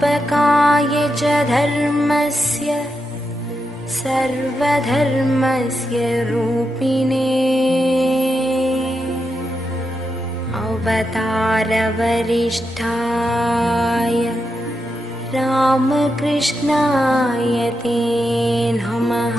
स्थापकाय च धर्मस्य सर्वधर्मस्य रूपिणे अवतारवरिष्ठाय रामकृष्णाय ते नमः।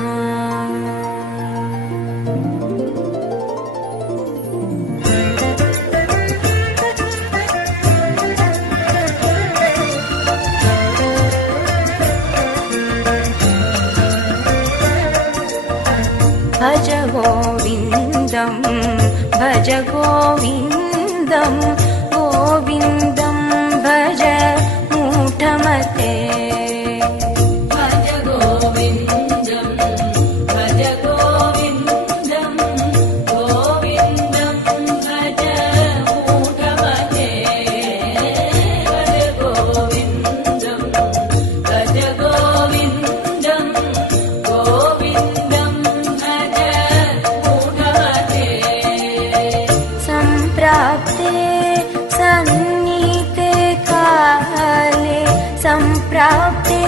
भज गोविन्दं भज गोविन्दं गोविन्दं भज मूढमते। भज गोविन्दं भज गोविन्दं गोविन्दं भज मूढमते। भज गोविन्दं भज गोविन्दं गोविन्दं भज मूढमते। सम्प्राप्ते सन्निहिते काले सम्प्राप्ते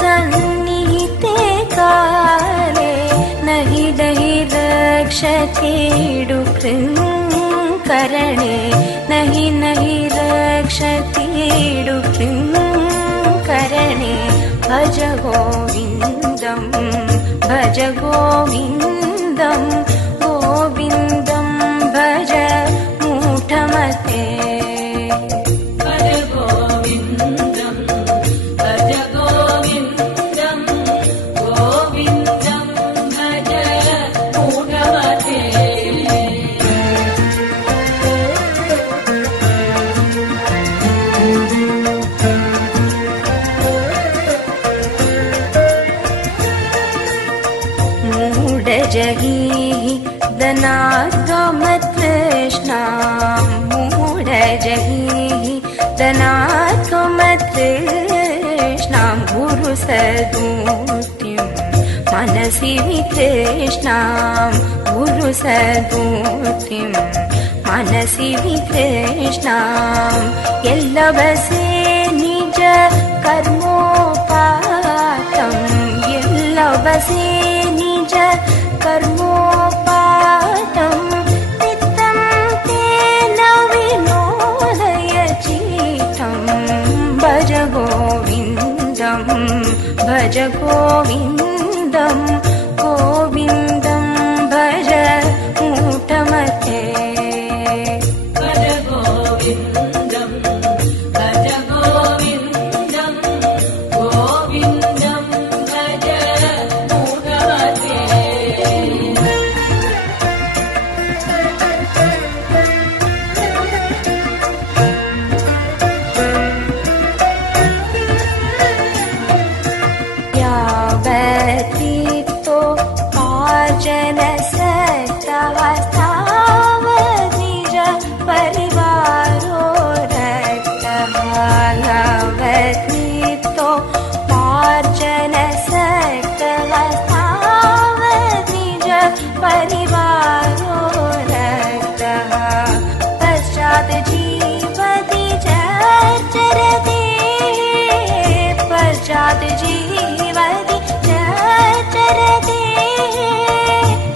सन्निहिते काले नहि दहि रक्षते डुकृङ्करणे नहि नहि रक्षते डुकृङ्करणे। भज गोविन्दं भज गोविन्दं गोविन्दं भज मूढमते। भज गोविन्दं भज गोविन्दं गोविन्दं भज मूढमते। मूढजहिः दनात्मतृष्णां मूढजहिः दनात्मतृष्णां गुरुसदूतिं मनसि वितृष्णां गुरुसदूतिं मनसि वितृष्णां। यल्लभसे निज कर्मोपातं यल्लभसे निज कर्मोपातं नित्यं तेन विनोदय चित्तं। भज गोविन्दं भज गोविन्दं गोविन्दं भज मूढमते। भज गोविन्दं भज गोविन्दं गोविन्दं भज मूढमते। यावतीतो पार्जनसक्तः तावद्निज परिवारो रक्तः। यावतीतो पार्जनसक्तः तावद्निज परिवारो रक्तः। पश्चात् जीवति चरते पश्चात् जीवति चरते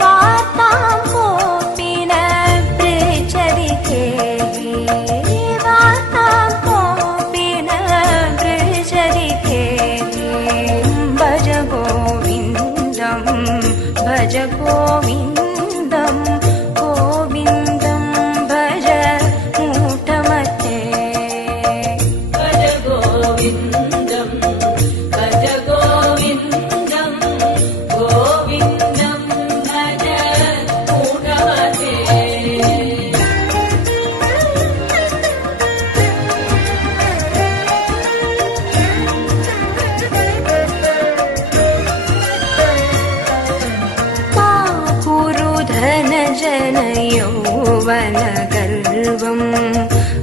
वार्तां कोऽपि न पृच्छति वार्तां कोऽपि न पृच्छति। भज गोविन्दं भज गोविन्दं गोविन्दं भज मूढमते। भज गोविन्दं भज गोविन्दं गोविन्दं भज मूढमते। मा कुरु धनजन यौवनगर्वम्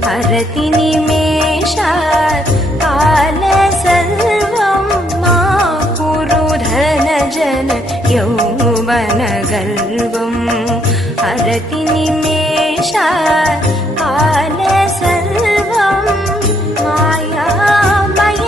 हरति निमेषात् कालसर्वं। मा कुरु धनजन यौवनगर्वं हरति निमेषात् कालसर्वं। मायामय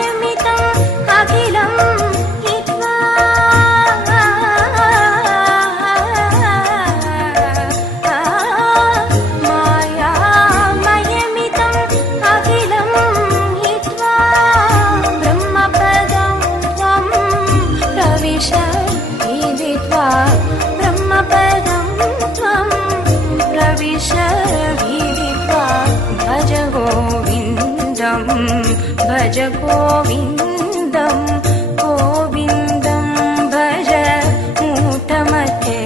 भज गोविन्दं गोविन्दं भज मूढमते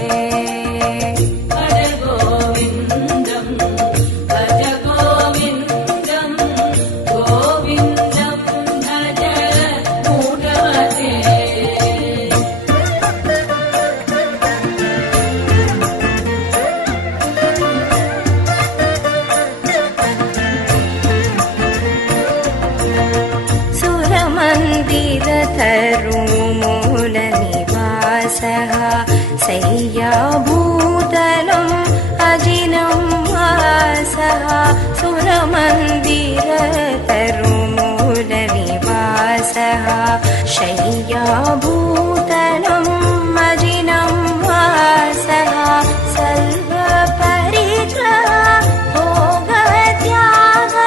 तरुमूलनिवासः शय्याभूतलम् अजिनं वासः सुरमन्दिरतरुमूलनिवासः शय्याभूतलम् अजिनं वासः सर्वपरिग्रह भोगत्यागः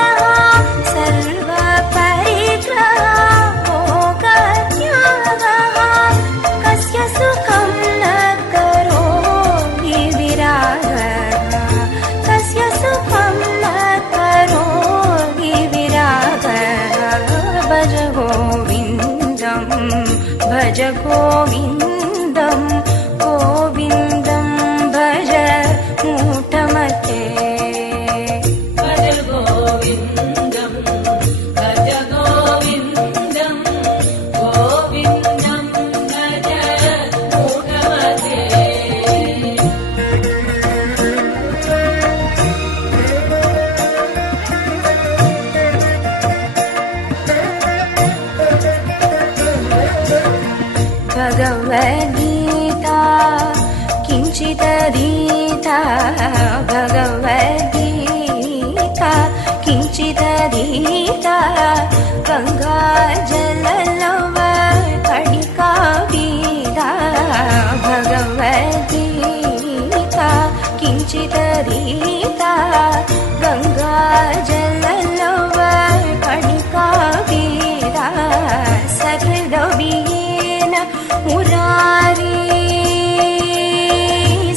सर्वपरिग्रह भज गोविन्दं गोविन्दं भज मूढमते भज गोविन्दं भज गोविन्दं गोविन्दं भज मूढमते भगवद्गीता किञ्चिदधीता भगवद्गीता किञ्चिदधीता गङ्गाजललव कणिका पीता भगवद्गीता किञ्चिदधीता गङ्गाजललव कणिका पीता सकृदवीयेन मुरारी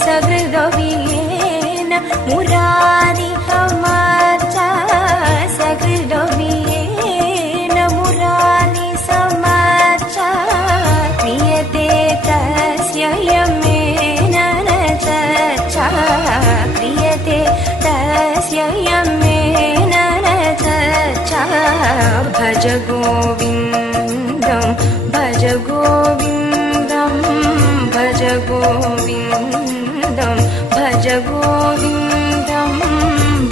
सकृदवीयेन मुरारी समाचा सकृदवीयेन मुरारी समाचा क्रियते तस्य यमेन न चर्चा क्रियते तस्य यमेन न चर्चा भज गोविन्दं भज गोविन्दं भज गोविन्दं भज गोविन्दं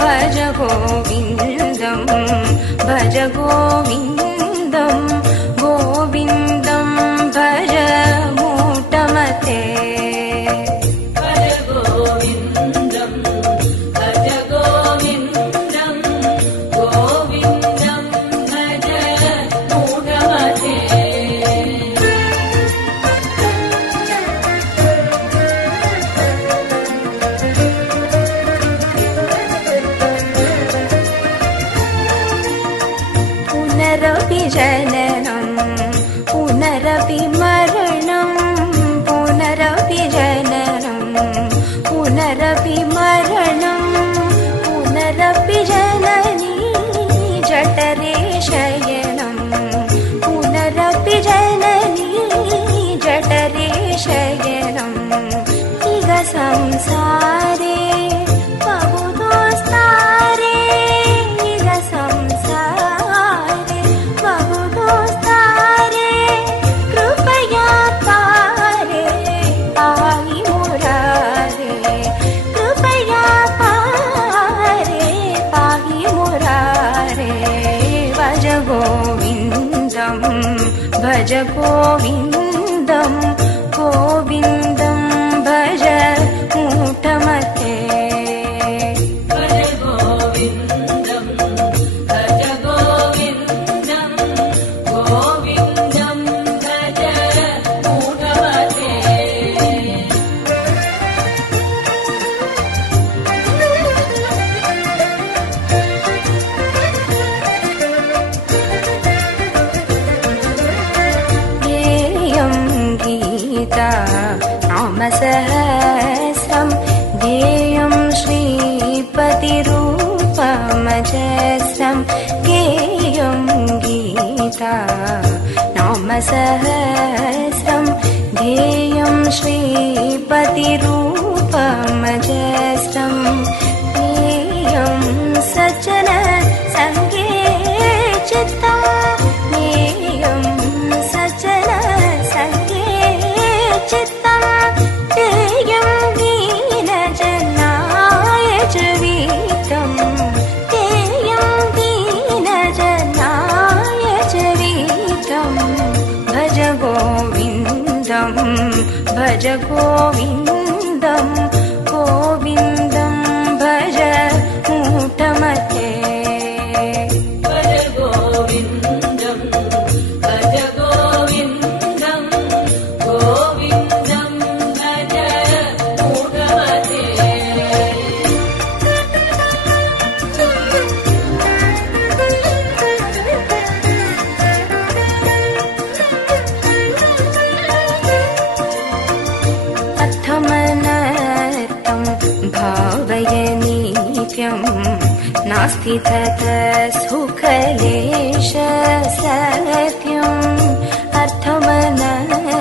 भज गोविन्दं भज गोविन्दं गोविन्दं भज मूढमते जननं पुनरपि मरणं पुनरपि जननं पुनरपि मरणं पुनरपि जननी जठरे शयनं पुनरपि जननी जठरे शयनं इह संसारे बहुदोस्तारे इह संसारे बहुदोस्तारे कृपया पारे पाहि मुरारे कृपया पारे पाहि मुरारे भज गोविन्दं भज गोविन्दं गोविन्दं भज मूढमते नाम सहस्रं ध्येयं श्रीपतिरूपमजस्रं ज्ञेयं सज्जन संगे चित्तं ज्ञेयं सज्जन संगे चित्तं तेयं दीनजनाय च वीतं तेयं दीनजनाय च वीतं भज गोविन्दं भज गोविन्दं गोविन्दं भज मूढमते भज गोविन्दं भज गोविन्दं गोविन्दं भज मूढमते अर्थमनर्थं भावय नित्यं नास्ति ततः सुखलेश सत्यम् अर्थमनर्थं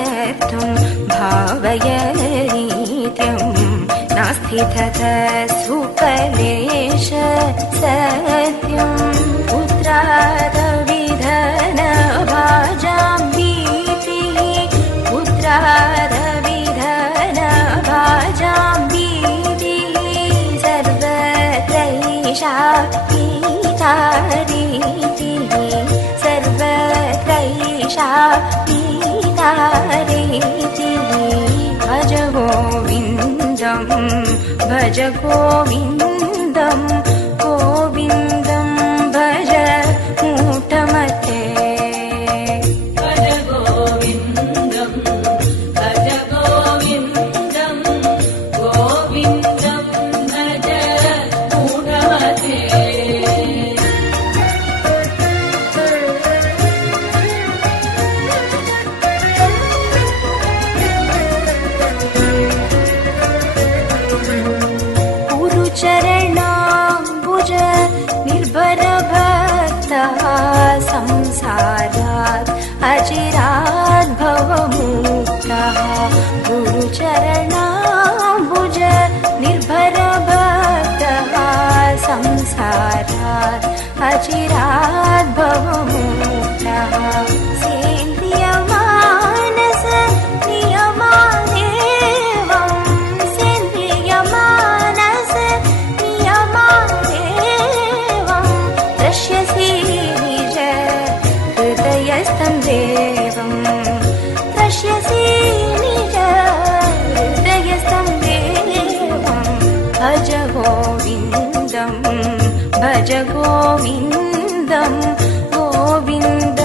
भावय नित्यं नास्ति ततः सुखलेश सत्यम् पुत्रादविधन भाजां भीतिः पुत्रादविधन भाजां भीतिः सर्वत्रैषा पीतारीतिः सर्वत्रैषा पीतारीतिः भज गोविन्दं भज गोविन्दं गोविन्दं भज मूढमते भज गोविन्दं भज गोविन्दं गोविन्दं भज मूढमते गुरुचरणाम्बुज निर्भरभक्तः संसारात् अचिरात् भवमुक्तः गुरुचरणाम्बुज निर्भरभक्तः संसारात् अचिरात् भवमुक्तः सेन्द्रियमानस नियमादेवं सेन्द्रियमानस नियमादेवं द्रक्ष्यसि निज हृदयस्थं देवं द्रक्ष्यसि निज हृदयस्थं देवं भज गोविन्दं भज गोविन्दं गोविन्द